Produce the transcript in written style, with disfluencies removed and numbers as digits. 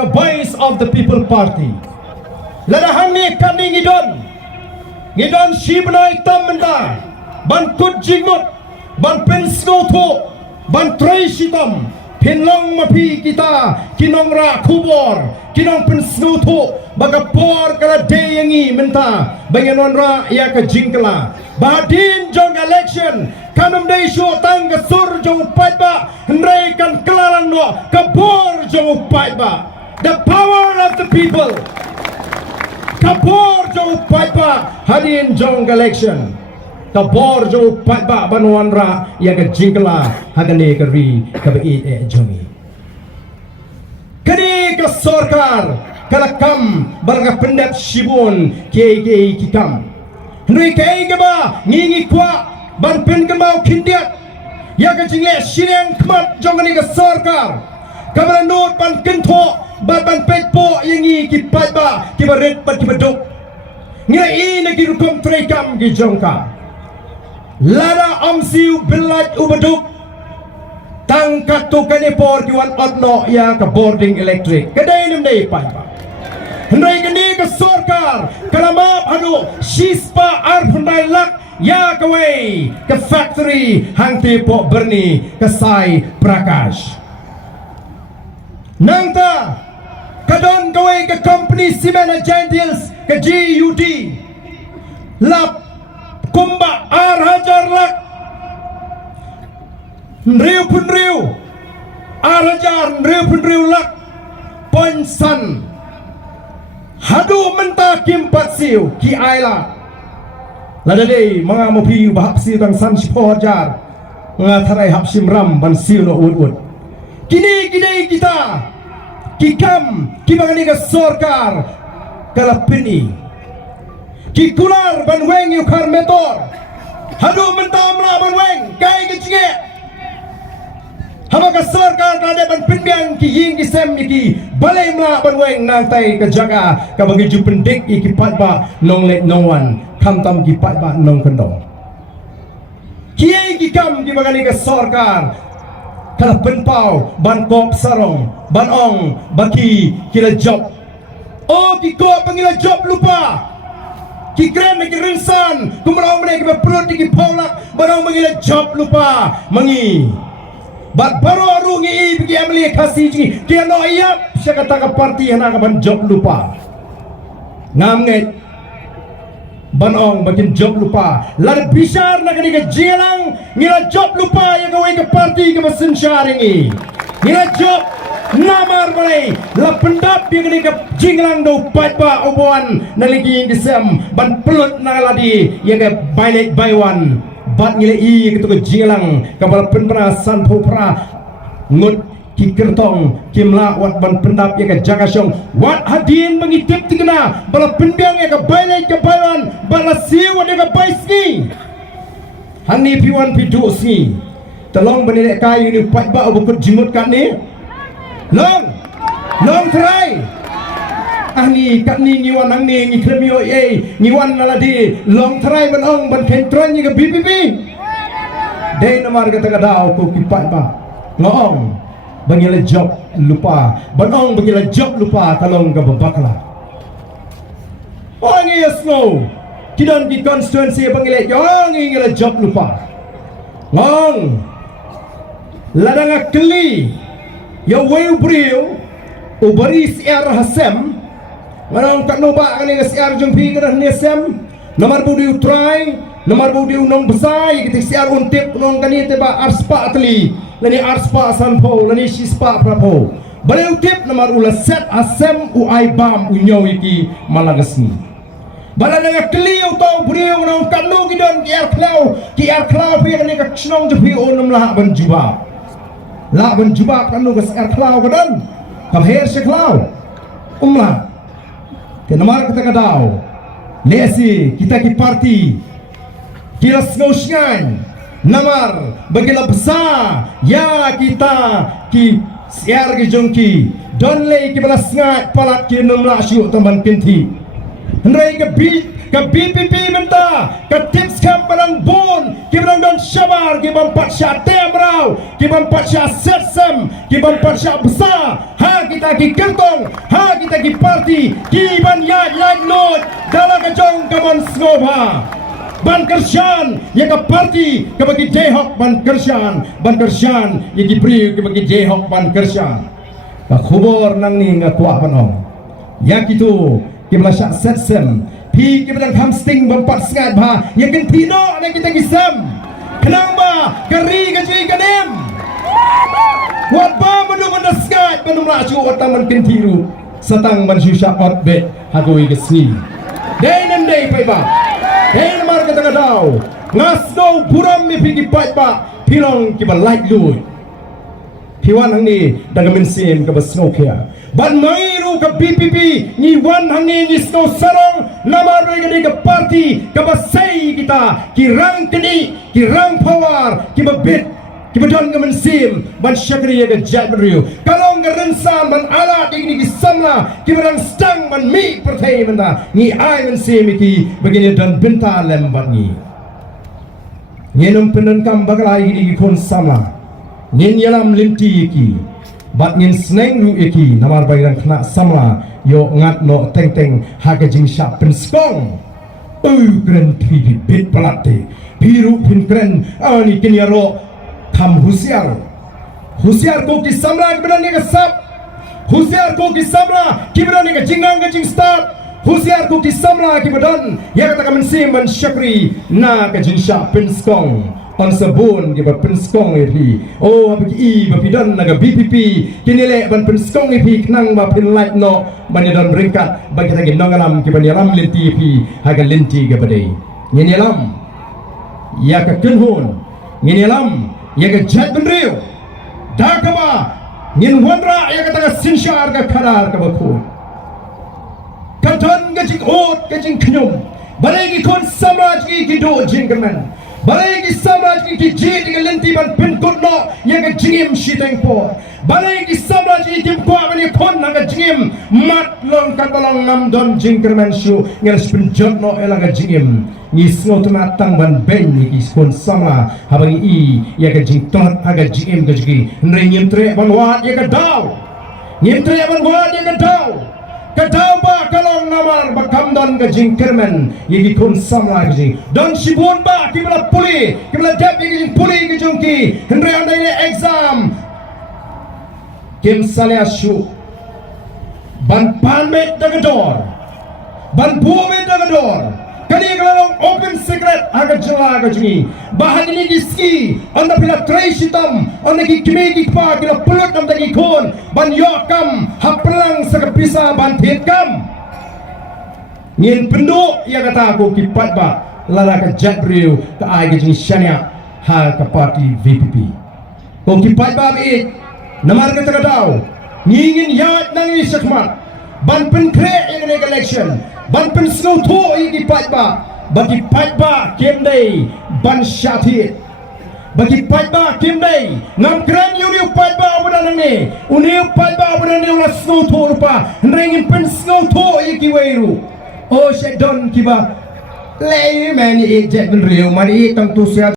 the voice of the People Party. Ladahan ni kami ngidon shibnai tamenda ban kut jingmut ban pensnoto ban traisitam pinlong mapi kita kinong ra kubor kinong pensnoto bagapor kala deyangi menta banganon ra ya ka jingkala badin jong election kanam dei sho tang ka sur jong paiba ndrei kan klarang no kabor jong paiba. The power of the people kabor jong paiba hadin jong election kabor jong paiba banuan ra ya ka jingkala hagane kari kabi e jongi kani ka sarkar kalakam barga pendap shibun ke kikam hnui ke ba ngingi kwa ban pen kemau kindiat ya ka jingle shireng kmat jongani ka sarkar kabra not ban kentho ban petpo yangi ki paiba ki baret ban ki baduk ngai na ki rukom trekam ki jongka lada amsiu belat ubaduk tangkat tu kani por ki wan otno ya ka boarding electric kadai nim dei paiba hendai kani ka sarkar kalamap anu shispa arpundai lak ya kawai ke factory hangti po berni ke sai prakash nangta kadon kawai ke company Simena Gentils ke GUD lap kumba arhajar lak riu pun riu arhajar riu pun riu lak ponsan hadu menta kimpat siu ki aila lada dei mga mopi bahap siu tang san sipojar nga tarai hap simram ban siu no ud kini kita kikam kibangani ka sarkar kalapini kikular ban weng yu karmetor hadu mentam la ban weng kai ke chinge hama ka sarkar ka de ban pinbiang ki ying ki sem ki balai mla ban weng nang tai ka jaga ka bagi ju pendik ki patba nong let no one kam tam ki patba nong kendong kiai ki kam ki bangani ka sarkar kala penpau ban kop sarong ban ong baki kila job oh ki kop pangila job lupa ki krem ki rinsan kumrau mene ki perut ki paulak barang mangila job lupa mangi bat baro rungi bagi amli kasih ji dia no ayap siya kata ka party hana ka ban job lupa ngam nget banong bakin job lupa lar bisar na kani ka jelang ngila job lupa ya kawai ka party ka basen sharingi ngila job namar balai la pendap ya kani ka jinglang do paipa obuan naligi disem ban pelut na ladi ya ka bailet baiwan bat ngila i gitu ka jinglang ka bal penpra san popra ngut ki kertong kimla wat ban pendap ya ka jagasyong wat hadin mengitip tikna bala pendang ya ka bailai ka baiwan bala siwa ya ka baisni hani piwan pidu sni tolong benilek kayu ni patba ubukut jimut kat ni long try ahni kat ni ngiwan ang ni ngikremio ngiwan naladi long try ban ong ban kentron ya ka bibibi day namar kata kadao ko ki patba ngong bangila job lupa banong bangila job lupa talong ka babakla ang yes kidon di constituency bangila ngila job lupa ngong ladang akli ya wayu brio ubaris er hasem manong taknoba kani siar jumpi kana nesem nomor budi utrai nomor budi unong besai kita siar untip nong kani teba arspa atli lani arspa sanpo lani shispa prapo bale utip nomor ula set asem uai bam unyo iki malagasni bala nga kliu tau brio nong kanu gidon ki ar klau pi kani ka chnong jepi onum la ban juba kanu ka ar klau kadan kam her se klau umla ke nomor kata kadau lesi kita ki party kila snosngan namar bagila besar ya kita ki siar ki jongki don lei ki balas ngat palat ki numla syu tamban kinti hendrai ke ke BPP menta ke tips kam barang bon ki barang don syabar ki bampat sya temrau ki bampat sya setsem ki bampat sya besar ha kita ki kentong ha kita ki parti ki ban ya not dalam kejong kaman snova ban kerjaan ya ke parti ke bagi dehok ban kerjaan ya ki priu ke bagi dehok ban kerjaan ka khubor nang ni ngakuak panong ya kitu ki belasak setsem pi ki bedang hamsting bampat sengat bah ya kan pino nak kita gisam kenang ba kari gaji kanem wat ba madu benda sengat benum raju otaman kentiru satang manusia ot be hagoi gesni dai nan dai pai ba dai mar ka tanga dau ngasno buram mi pi ki pai ba pilong ki ba light lui piwan hang ni daga min sim ka ba snow kia ban mai ru ka BPP ni wan hang ni snow sarong namar ri gadi ka parti ka ba sei kita ki rang power ki ba bit ki ba don ka min sim ban syakri ya ka jat riu kalong ka rensan ban ala di ki samla ki ba rang stang ban mi pertai menda ni ai min sim ki begini dan benta lembat ni nyenum penen kam bagalai ki kon sama nyen yalam linti ki bat ngin sneng ru eki namar bagiran kena samla yo ngat no teng teng haga jing sha pen skong kren pi bit palate piru pin kren ani kinyaro tham husiar ko ki samla ki berani ka sap husiar ko ki samla ki berani ka jingang ka jing start husiar ko ki samla ki badan ya kata kamen sim ban syakri na ka jing sha pen skong on sabun ki ba penskong epi oh apa ki i ba pidan naga BPP kinile ban penskong epi knang ba pin light no ban dan beringkat bagi tagi nongalam ki ban yalam linti epi haga linti ga badai nyenelam ya ka kenhon nyenelam ya ka jat benriu dakaba nyen wandra ya ka taga sinshar ga kharar ka bakhu katan ga jing ot ga jing knyum balai ki kon samraj ki do jingman balai ki samraj ki jid ki lenti ban pin kunno ya ka jingim shiteng po balai ki samraj ki kim kwa ban kon na ka jingim mat long ka tolong ngam don jingkerman shu ngel spin jotno ela ka jingim ni snot na tang ban ben ni ki kon sama habang i ya ka jing tot aga jingim ka jigi nre nyemtre ban wat ya ka daw nyemtre ban wat ya ka daw kadau ba kalong namar bakam don ka jingkerman yegi kon samla gi don sibon ba kibla puli kibla dep gi puli gi jungki hendre andai ne exam kim salia shu ban panmet dagador ban bume dagador kani kalong open secret aga jela ga jingi bahan ini diski anda pila tray sitam anda ki kimi ki pa kila pulut nam tagi kon ban yokam haplang sakapisa ban thitkam ngin penduk ya kata aku ki pat ba lala ka jabriu ka ai ga jingi shania ha ka parti VPP ko ki pat ba bi namar ka tagadau ngingin yat nang ni sakmat ban pen kre in election ban pen snow to i pat ba bagi pat ba kem dei ban syati bagi pat ba kem dei ngam kran yu pat ba obadan ni uni pat ba obadan ni ulas snow to rupa ringin pen snow to i ki weiru o she don kiba lei mani e jet ben riu mani tang tu sia